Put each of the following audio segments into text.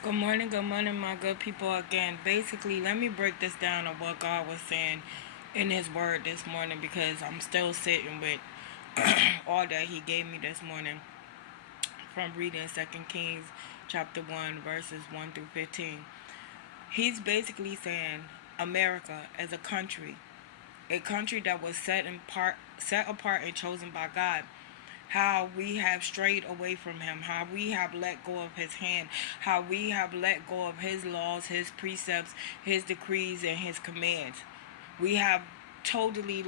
Good morning, my good people. Again, basically, let me break this down of what God was saying in His Word this morning because I'm still sitting with all that He gave me this morning from reading Second Kings chapter 1, verses 1 through 15. He's basically saying America as a country that was set apart and chosen by God, how we have strayed away from Him, how we have let go of His hand, how we have let go of His laws, His precepts, His decrees, and His commands. We have totally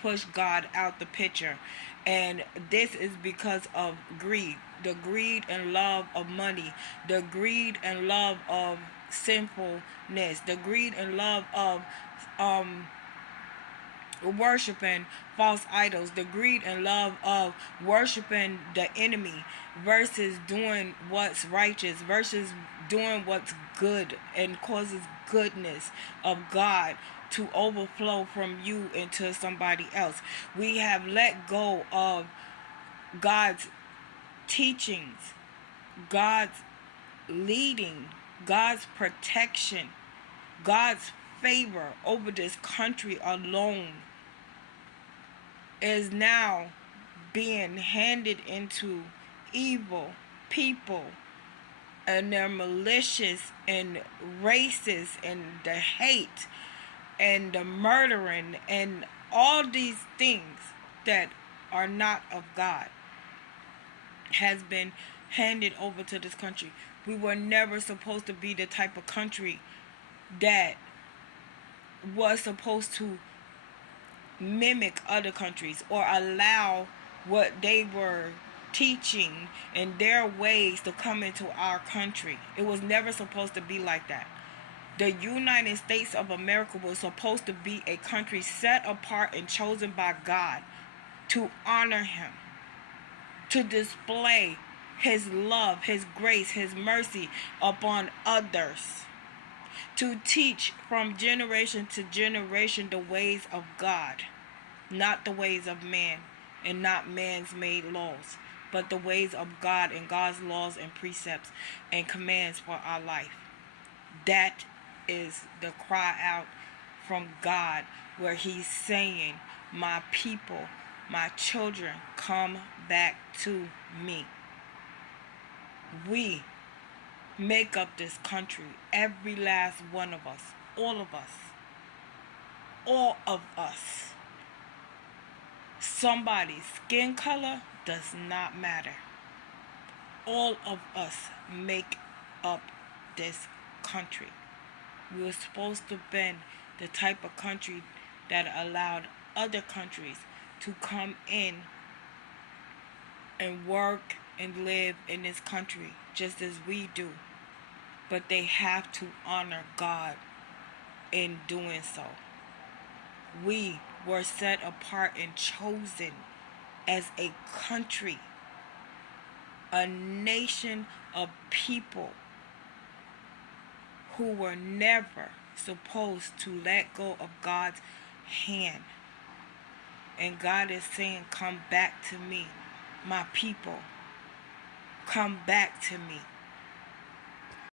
pushed God out the picture, and this is because of greed, the greed and love of money, the greed and love of sinfulness, the greed and love of worshiping false idols, the greed and love of worshiping the enemy versus doing what's righteous, versus doing what's good and causes goodness of God to overflow from you into somebody else. We have let go of God's teachings, God's leading, God's protection, God's favor over this country alone is now being handed into evil people, and they're malicious and racist, and the hate and the murdering and all these things that are not of God has been handed over to this country. We were never supposed to be the type of country that was supposed to mimic other countries or allow what they were teaching and their ways to come into our country. It was never supposed to be like that. The United States of America was supposed to be a country set apart and chosen by God to honor Him, to display His love, His grace, His mercy upon others, to teach from generation to generation the ways of God, not the ways of man and not man's made laws, but the ways of God and God's laws and precepts and commands for our life. That is the cry out from God, where He's saying, my people, my children, come back to me. We make up this country, every last one of us, all of us, all of us. Somebody's skin color does not matter. All of us make up this country. We were supposed to be the type of country that allowed other countries to come in and work and live in this country just as we do. But they have to honor God in doing so. We were set apart and chosen as a country, a nation of people who were never supposed to let go of God's hand. And God is saying, come back to me, my people. Come back to me.